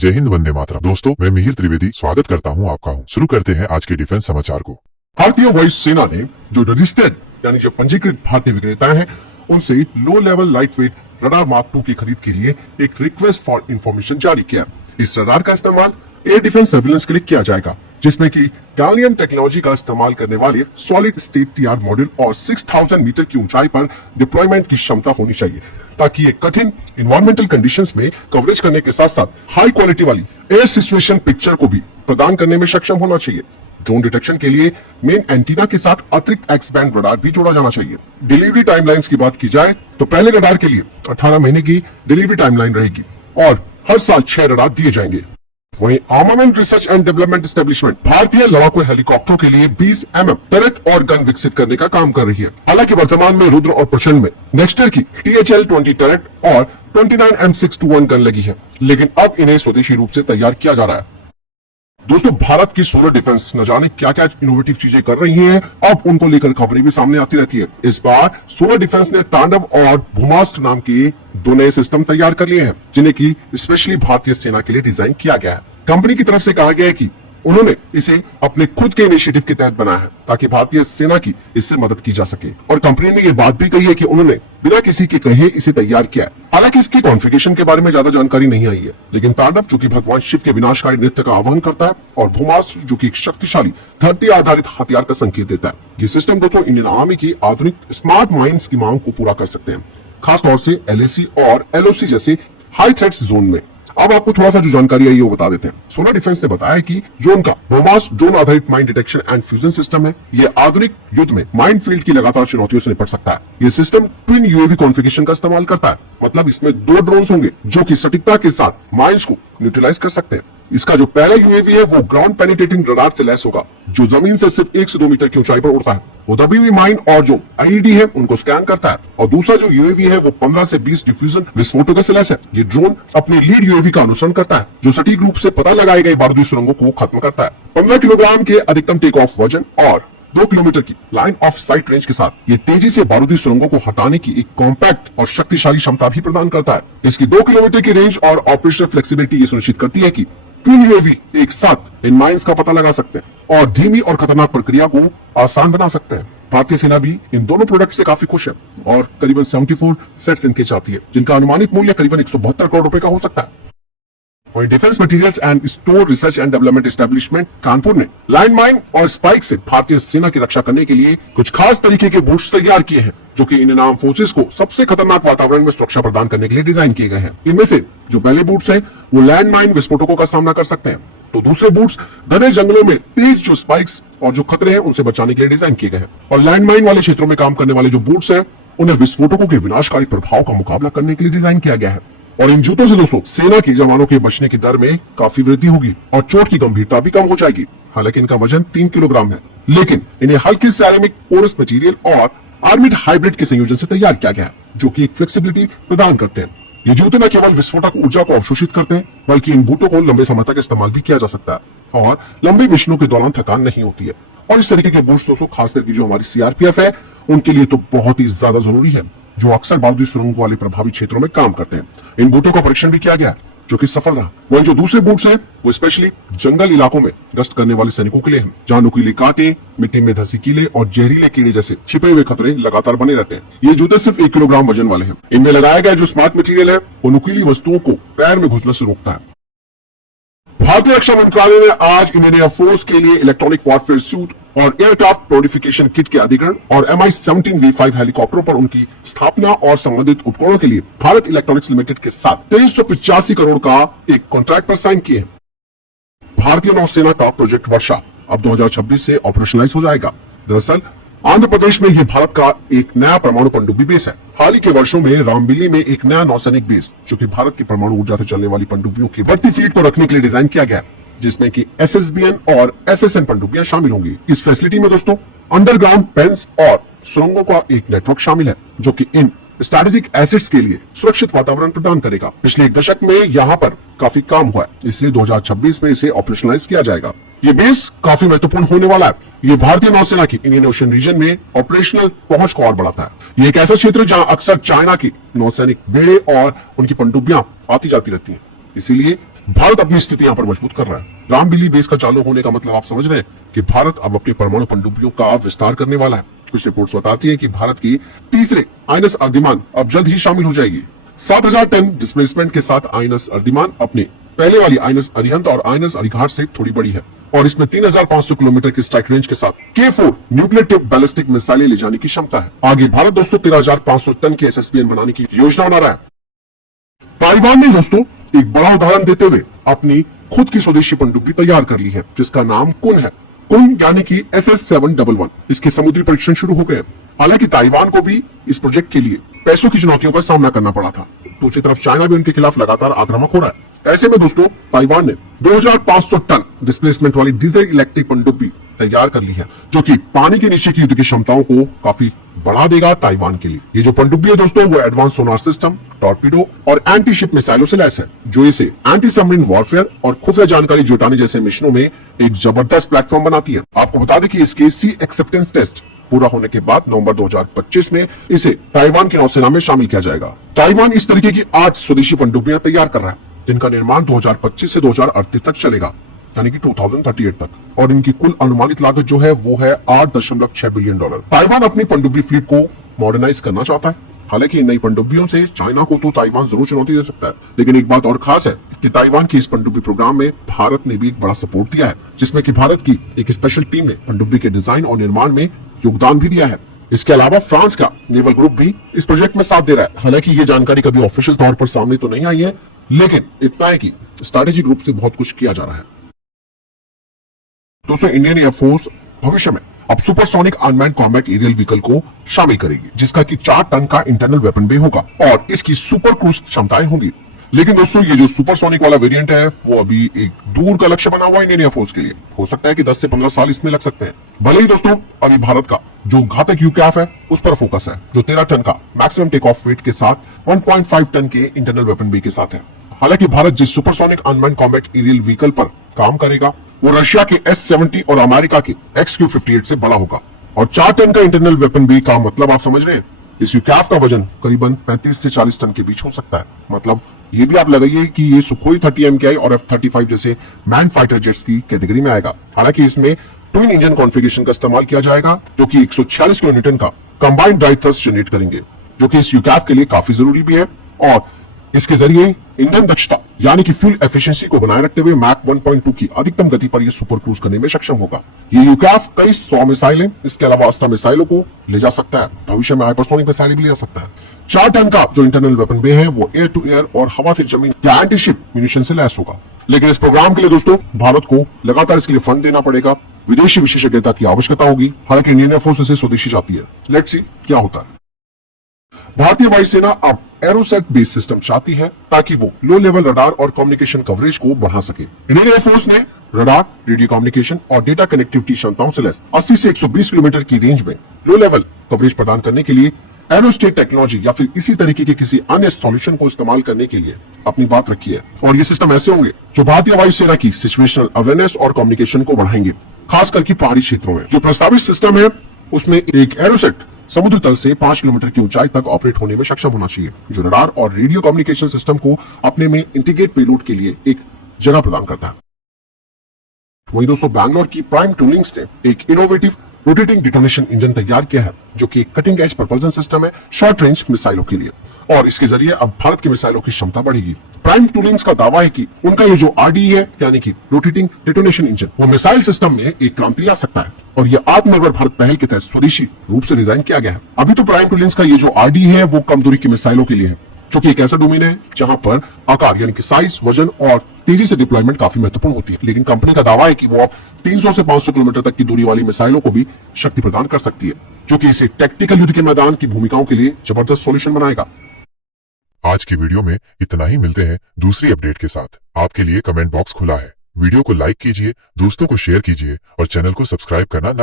जय हिंद, वंदे मातरम। दोस्तों, मैं मिहिर त्रिवेदी स्वागत करता हूं आपका। शुरू करते हैं आज के डिफेंस समाचार को। भारतीय वायु सेना ने जो रजिस्टर्ड यानी जो पंजीकृत भारतीय विक्रेता हैं उनसे low level light weight radar mark 2 की खरीद के लिए एक रिक्वेस्ट फॉर इंफॉर्मेशन जारी किया। इस रडार का इस्तेमाल एयर डिफेंस सर्विलेंस के लिए किया जाएगा, जिसमें कि गैलियम टेक्नोलॉजी का इस्तेमाल करने वाले सॉलिड स्टेट टीआर मॉड्यूल और 6000 मीटर की ऊंचाई पर डिप्लॉयमेंट की क्षमता होनी चाहिए, ताकि ये कठिन इन्वायरमेंटल कंडीशंस में कवरेज करने के साथ साथ हाई क्वालिटी वाली एयर सिचुएशन पिक्चर को भी प्रदान करने में सक्षम होना चाहिए। ड्रोन डिटेक्शन के लिए मेन एंटीना के साथ अतिरिक्त एक्स बैंड रडार भी जोड़ा जाना चाहिए। डिलीवरी टाइमलाइंस की बात की जाए तो पहले रडार के लिए 18 महीने की डिलीवरी टाइमलाइन रहेगी और हर साल 6 रडार दिए जाएंगे। वहीं armament research and development establishment भारतीय लड़ाकू हेलीकॉप्टरों के लिए 20 mm टरेट और गन विकसित करने का काम कर रही है। हालांकि वर्तमान में रुद्र और प्रचंड में नेक्स्टर की THL-20 टरेट और 29 M621 गन लगी है, लेकिन अब इन्हें स्वदेशी रूप से तैयार किया जा रहा है। दोस्तों, भारत की सोलर डिफेंस न जाने क्या क्या इनोवेटिव चीजें कर रही हैं, अब उनको लेकर खबरें भी सामने आती रहती है। इस बार सोलर डिफेंस ने तांडव और भूमास्त्र नाम के 2 नए सिस्टम तैयार कर लिए हैं, जिन्हें की स्पेशली भारतीय सेना के लिए डिजाइन किया गया है। कंपनी की तरफ से कहा गया है कि उन्होंने इसे अपने खुद के इनिशिएटिव के तहत बनाया है, ताकि भारतीय सेना की इससे मदद की जा सके। और कंपनी ने ये बात भी कही है कि उन्होंने बिना किसी के कहे इसे तैयार किया है। हालांकि इसकी कॉन्फ़िगरेशन के बारे में ज्यादा जानकारी नहीं आई है, लेकिन तांडव जो कि भगवान शिव के विनाशकारी नृत्य का आह्वान करता है और भूमास्त्र जो कि एक शक्तिशाली धरती आधारित हथियार का संकेत देता है। ये सिस्टम दोस्तों इंडियन आर्मी की आधुनिक स्मार्ट माइंस की मांग को पूरा कर सकते हैं, खासतौर से LAC और LOC जैसे हाई थ्रेट्स जोन में। अब आपको थोड़ा सा जो जानकारी है वो बता देते हैं। सोलर डिफेंस ने बताया कि जो उनका ब्रह्मास्त्र ड्रोन आधारित mine detection and fusion system है, ये आधुनिक युद्ध में माइन फील्ड की लगातार चुनौतियों से निपट सकता है। ये सिस्टम ट्विन यूएवी कॉन्फ़िगरेशन का इस्तेमाल करता है, मतलब इसमें 2 ड्रोन्स होंगे जो कि सटीकता के साथ माइंस को न्यूट्रलाइज कर सकते हैं। इसका जो पहला यूएवी है वो ग्राउंड पेनिट्रेटिंग रडार से लैस होगा, जो जमीन से सिर्फ 1 से 2 मीटर की ऊंचाई पर उड़ता है। वो दबी हुई माइन और जो IED है उनको स्कैन करता है। और दूसरा जो यूएवी है वो 15 से 20 डिफ्यूजन विस्फोटकों से लैस है। ये ड्रोन अपने लीड यूएवी का अनुसरण करता है, जो सटीक रूप से पता लगाई गई बारूदी सुरंगों को खत्म करता है। 15 किलोग्राम के अधिकतम टेक ऑफ वजन और 2 किलोमीटर की लाइन ऑफ साइट रेंज के साथ ये तेजी से बारूदी सुरंगों को हटाने की एक कॉम्पैक्ट और शक्तिशाली क्षमता भी प्रदान करता है। इसकी 2 किलोमीटर की रेंज और ऑपरेशनल फ्लेक्सिबिलिटी ये सुनिश्चित करती है कि ट्विन यूएवी एक साथ इन माइंस का पता लगा सकते हैं और धीमी और खतरनाक प्रक्रिया को आसान बना सकते हैं। भारतीय सेना भी इन दोनों प्रोडक्ट से काफी खुश है और करीबन 74 सेट्स इनके चाहती है, जिनका अनुमानित मूल्य करीबन 172 करोड़ रुपए का हो सकता है। और defence materials and store research and development establishment Kanpur ने लैंड माइन और स्पाइक से भारतीय सेना की रक्षा करने के लिए कुछ खास तरीके के बूट्स तैयार किए हैं, जो कि इंडियन आर्म फोर्सेस को सबसे खतरनाक वातावरण में सुरक्षा प्रदान करने के लिए डिजाइन किए गए हैं। इनमें से जो पहले बूट्स हैं वो लैंड माइन विस्फोटकों का सामना कर सकते हैं, तो दूसरे बूट्स घने जंगलों में तेज जो स्पाइक्स और जो खतरे हैं उनसे बचाने के लिए डिजाइन किए गए हैं। और लैंड माइन वाले क्षेत्रों में काम करने वाले जो बूट्स हैं उन्हें विस्फोटकों के विनाशकारी प्रभाव का मुकाबला करने के लिए डिजाइन किया गया है। और इन जूतों से दोस्तों सेना के जवानों के बचने की दर में काफी वृद्धि होगी और चोट की गंभीरता भी कम हो जाएगी। हालांकि इनका वजन 3 किलोग्राम है, लेकिन इन्हें हल्के सैरेमिक पोरस मटेरियल और आर्मिड हाइब्रिड के संयोजन से तैयार किया गया है, जो कि एक फ्लेक्सिबिलिटी प्रदान करते हैं। ये जूते न केवल विस्फोटक ऊर्जा को अवशोषित करते हैं, बल्कि इन बूटों को लंबे समय तक इस्तेमाल भी किया जा सकता है और लंबे मिशनों के दौरान थकान नहीं होती है। और इस तरीके के बूट्स दोस्तों खास करके जो हमारी CRPF है उनके लिए तो बहुत ही ज्यादा जरूरी है, जो अक्सर बारूदी सुरंगों वाले प्रभावित क्षेत्रों में काम करते हैं। इन बूटों का परीक्षण भी किया गया, जो कि सफल रहा। वहीं जो दूसरे बूट्स हैं वो स्पेशली जंगल इलाकों में गश्त करने वाले सैनिकों के लिए हैं, जहां नुकीले कांटे, मिट्टी में धंसी कीले और जहरीले कीड़े जैसे छिपे हुए खतरे लगातार बने रहते हैं। ये जूते सिर्फ 1 किलोग्राम वजन वाले हैं। इनमें लगाया गया जो स्मार्ट मटेरियल है वो नुकीली वस्तुओं को पैर में घुसने से रोकता है। भारतीय रक्षा मंत्रालय ने आज इंडियन एयरफोर्स के लिए इलेक्ट्रॉनिक वॉरफेयर सूट और एयरक्राफ्ट मॉडिफिकेशन किट के अधिग्रहण और MI-17 V5 हेलीकॉप्टरों पर उनकी स्थापना और संबंधित उपकरणों के लिए भारत इलेक्ट्रॉनिक्स लिमिटेड के साथ 2385 करोड़ का एक कॉन्ट्रैक्ट पर साइन किए। भारतीय नौसेना का प्रोजेक्ट वर्षा अब 2026 से ऑपरेशनलाइज हो जाएगा। दरअसल आंध्र प्रदेश में यह भारत का एक नया परमाणु पनडुब्बी बेस है। हाल ही के वर्षों में रामबिली में एक नया नौसैनिक बेस, जो कि भारत की परमाणु ऊर्जा से चलने वाली पनडुब्बियों की बढ़ती फ्लीट को रखने के लिए डिजाइन किया गया, जिसमें कि SSBN और SSN पनडुब्बियां शामिल होंगी। इस फैसिलिटी में दोस्तों अंडरग्राउंड पेंस और सुरंगों का एक नेटवर्क शामिल है, जो कि इन स्ट्रेटेजिक एसेट्स के लिए सुरक्षित वातावरण प्रदान करेगा। पिछले 1 दशक में यहाँ पर काफी काम हुआ है, इसलिए 2026 में इसे ऑपरेशनलाइज किया जाएगा। ये बेस काफी महत्वपूर्ण होने वाला है। ये भारतीय नौसेना की इंडियन ओशन रीजन में ऑपरेशनल पहुंच को और बढ़ाता है। ये एक ऐसा क्षेत्र जहां अक्सर चाइना की नौसैनिक बेड़े और उनकी पनडुब्बियां आती जाती रहती हैं। इसीलिए भारत अपनी स्थिति यहाँ पर मजबूत कर रहा है। रामबिली बेस का चालू होने का मतलब आप समझ रहे हैं कि भारत अब अपनी परमाणु पनडुब्बियों का विस्तार करने वाला है। कुछ रिपोर्ट्स बताती है कि भारत की तीसरे आईएनएस अर्दिमान अब जल्द ही शामिल हो जाएगी। 7000 टन डिस्प्लेसमेंट के साथ आईएनएस अर्दिमान अपने पहले वाली आईएनएस अरिहंत और आईएनएस अरिघाट से थोड़ी बड़ी है और इसमें 3500 किलोमीटर की स्ट्राइक रेंज के साथ K4 न्यूक्लियर टिप बैलिस्टिक मिसाइलें ले जाने की क्षमता है। आगे भारत दोस्तों 13500 टन के SSBN बनाने की योजना बना रहा है। ताइवान ने दोस्तों एक बड़ा उदाहरण देते हुए अपनी खुद की स्वदेशी पनडुब्बी तैयार कर ली है, जिसका नाम कुन है। कुन यानी कि SS711। इसके समुद्री परीक्षण शुरू हो गए। हालांकि ताइवान को भी इस प्रोजेक्ट के लिए पैसों की चुनौतियों का सामना करना पड़ा था। दूसरी तरफ चाइना भी उनके खिलाफ लगातार आक्रामक हो रहा है। ऐसे में दोस्तों ताइवान ने 2500 टन डिस्प्लेसमेंट वाली डीजल इलेक्ट्रिक पनडुब्बी तैयार कर ली है, जो कि पानी के नीचे की युद्ध की क्षमताओं को काफी बढ़ा देगा ताइवान के लिए। ये जो पनडुब्बी है दोस्तों वो एडवांस सोनार सिस्टम, टॉर्पीडो और एंटी शिप मिसाइलों से लैस है, जो इसे एंटी सबमरीन वॉरफेयर और खुफिया जानकारी जुटाने जैसे मिशनों में एक जबरदस्त प्लेटफॉर्म बनाती है। आपको बता दें कि इसके सी एक्सेप्टेंस टेस्ट पूरा होने के बाद नवंबर 2025 में इसे ताइवान की नौसेना में शामिल किया जाएगा। ताइवान इस तरीके की 8 स्वदेशी पनडुब्बियां तैयार कर रहा है, जिनका निर्माण 2025 से 2038 तक चलेगा, यानी कि 2038 तक, और इनकी कुल अनुमानित लागत जो है वो है $8.6 बिलियन। ताइवान अपनी पनडुब्बी फ्लीट को मॉडर्नाइज करना चाहता है। हालांकि इन नई पनडुब्बियों से चाइना को तो ताइवान जरूर चुनौती दे सकता है, लेकिन एक बात और खास है कि ताइवान की इस पनडुब्बी प्रोग्राम में भारत ने भी एक बड़ा सपोर्ट दिया है, जिसमें कि भारत की एक स्पेशल टीम ने पनडुब्बी के डिजाइन और निर्माण में योगदान भी दिया है। इसके अलावा फ्रांस का नेवल ग्रुप भी इस प्रोजेक्ट में साथ दे रहा है। हालांकि ये जानकारी कभी ऑफिशियल तौर पर सामने तो नहीं आई है, लेकिन इतना है कि स्ट्रैटेजिक रूप से बहुत कुछ किया जा रहा है। दोस्तों इंडियन एयरफोर्स भविष्य में अब supersonic unmanned combat aerial vehicle को शामिल करेगी, जिसका कि 4 टन का इंटरनल वेपन बे होगा और इसकी सुपर क्रूज क्षमताएं होंगी। लेकिन दोस्तों ये जो सुपरसोनिक वाला वेरिएंट है वो अभी एक दूर का लक्ष्य बना हुआ है इंडियन एयरफोर्स के लिए। हो सकता है कि 10 से 15 साल इसमें लग सकते हैं। भले ही दोस्तों अभी भारत का जो घातक यूकैफ है उस पर फोकस है, जो 13 टन का मैक्सिमम टेक ऑफ वेट के साथ 1.5 टन के इंटरनल वेपन बे के साथ है। हालांकि भारत जिस supersonic unmanned combat aerial vehicle पर काम करेगा वो रशिया के S-70 और अमेरिका के XQ-58 से बड़ा होगा। और 4 टन का इंटरनल वेपन बे का मतलब आप समझ रहे हैं, इस यूकैफ का वजन करीबन 35 से 40 टन के बीच हो सकता है। मतलब ये भी आप लगाइए कि ये सुखोई 30 MKI और F-35 जैसे मैन फाइटर जेट्स की कैटेगरी में आएगा। हालांकि इसमें ट्विन इंजन कॉन्फ़िगरेशन का इस्तेमाल किया जाएगा, जो कि 146 किलोन्यूटन का कंबाइंड ड्राइव थ्रस्ट जनरेट करेंगे, जो कि इस यूकैफ के लिए काफी जरूरी भी है। और इसके जरिए ईंधन दक्षता यानी कि फ्यूल एफिशिएंसी को बनाए रखते हुए मैक 1.2 की अधिकतम गति पर यह सुपर क्रूज करने में सक्षम होगा। ये यूकैफ कई 100 मिसाइलें, इसके अलावा अस्त्र मिसाइलों को ले जा सकता है। भविष्य में हाइपरसोनिक मिसाइलें भी ले जा सकता है। 4 टन का जो इंटरनल वेपन बे है वो एयर टू एयर और हवा से जमीन या एंटी शिप म्यूनिशन से लैस होगा। लेकिन इस प्रोग्राम के लिए दोस्तों भारत को लगातार इसके लिए फंड देना पड़ेगा, विदेशी विशेषज्ञता की आवश्यकता होगी। हालांकि इंडियन एयरफोर्स इसे स्वदेशी जाती है। लेट्स सी क्या होता है। भारतीय वायुसेना अब एरोसेट बेस्ड सिस्टम चाहती है ताकि वो लो लेवल रडार और कम्युनिकेशन कवरेज को बढ़ा सके। इंडियन एयरफोर्स ने रडार, रेडियो कम्युनिकेशन और डेटा कनेक्टिविटी क्षमताओं से लैस 80 से 120 किलोमीटर की रेंज में लो लेवल कवरेज प्रदान करने के लिए एरोस्टेट टेक्नोलॉजी या फिर इसी तरीके के किसी अन्य सॉल्यूशन को इस्तेमाल करने के लिए अपनी बात रखी है। और ये सिस्टम ऐसे होंगे जो भारतीय वायुसेना की सिचुएशनल अवेयरनेस और कम्युनिकेशन को बढ़ाएंगे, खास करके पहाड़ी क्षेत्रों में। जो प्रस्तावित सिस्टम है उसमें एक एरोसेट समुद्र तल से 5 किलोमीटर की ऊंचाई तक ऑपरेट होने में सक्षम होना चाहिए, जो रडार और रेडियो कम्युनिकेशन सिस्टम को अपने में इंटीग्रेट पेलोड के लिए एक जगह प्रदान करता है। वहीं दोस्तों बैंगलोर की प्राइम टूलिंग्स ने एक इनोवेटिव रोटेटिंग डिटोनेशन इंजन तैयार किया है, जो कि एक कटिंग एज प्रपल्सन सिस्टम है शॉर्ट रेंज मिसाइलों के लिए, और इसके जरिए अब भारत की मिसाइलों की क्षमता बढ़ेगी। प्राइम टूलिंग्स का दावा है कि उनका ये जो RDE है यानी कि रोटेटिंग डिटोनेशन इंजन वो मिसाइल सिस्टम में एक क्रांति ला सकता है, और ये आत्मनिर्भर भारत पहल के तहत स्वदेशी रूप से डिजाइन किया गया है। अभी तो प्राइम टूलिंग्स का ये जो RDE है वो कम दूरी की मिसाइलों के लिए है, जो कि एक ऐसा डोमेन है जहां पर आकार यानी कि साइज, वजन और तेजी से डिप्लॉयमेंट काफी महत्वपूर्ण होती है। लेकिन कंपनी का दावा है कि वो 300 से 500 किलोमीटर तक की दूरी वाली मिसाइलों को भी शक्ति प्रदान कर सकती है, जो कि इसे टैक्टिकल युद्ध के मैदान की भूमिकाओं के लिए जबरदस्त सॉल्यूशन बनाएगा। आज की वीडियो में इतना ही। मिलते हैं दूसरी अपडेट के साथ। आपके लिए कमेंट बॉक्स खुला है। वीडियो को लाइक कीजिए, दोस्तों को शेयर कीजिए और चैनल को सब्सक्राइब करना ना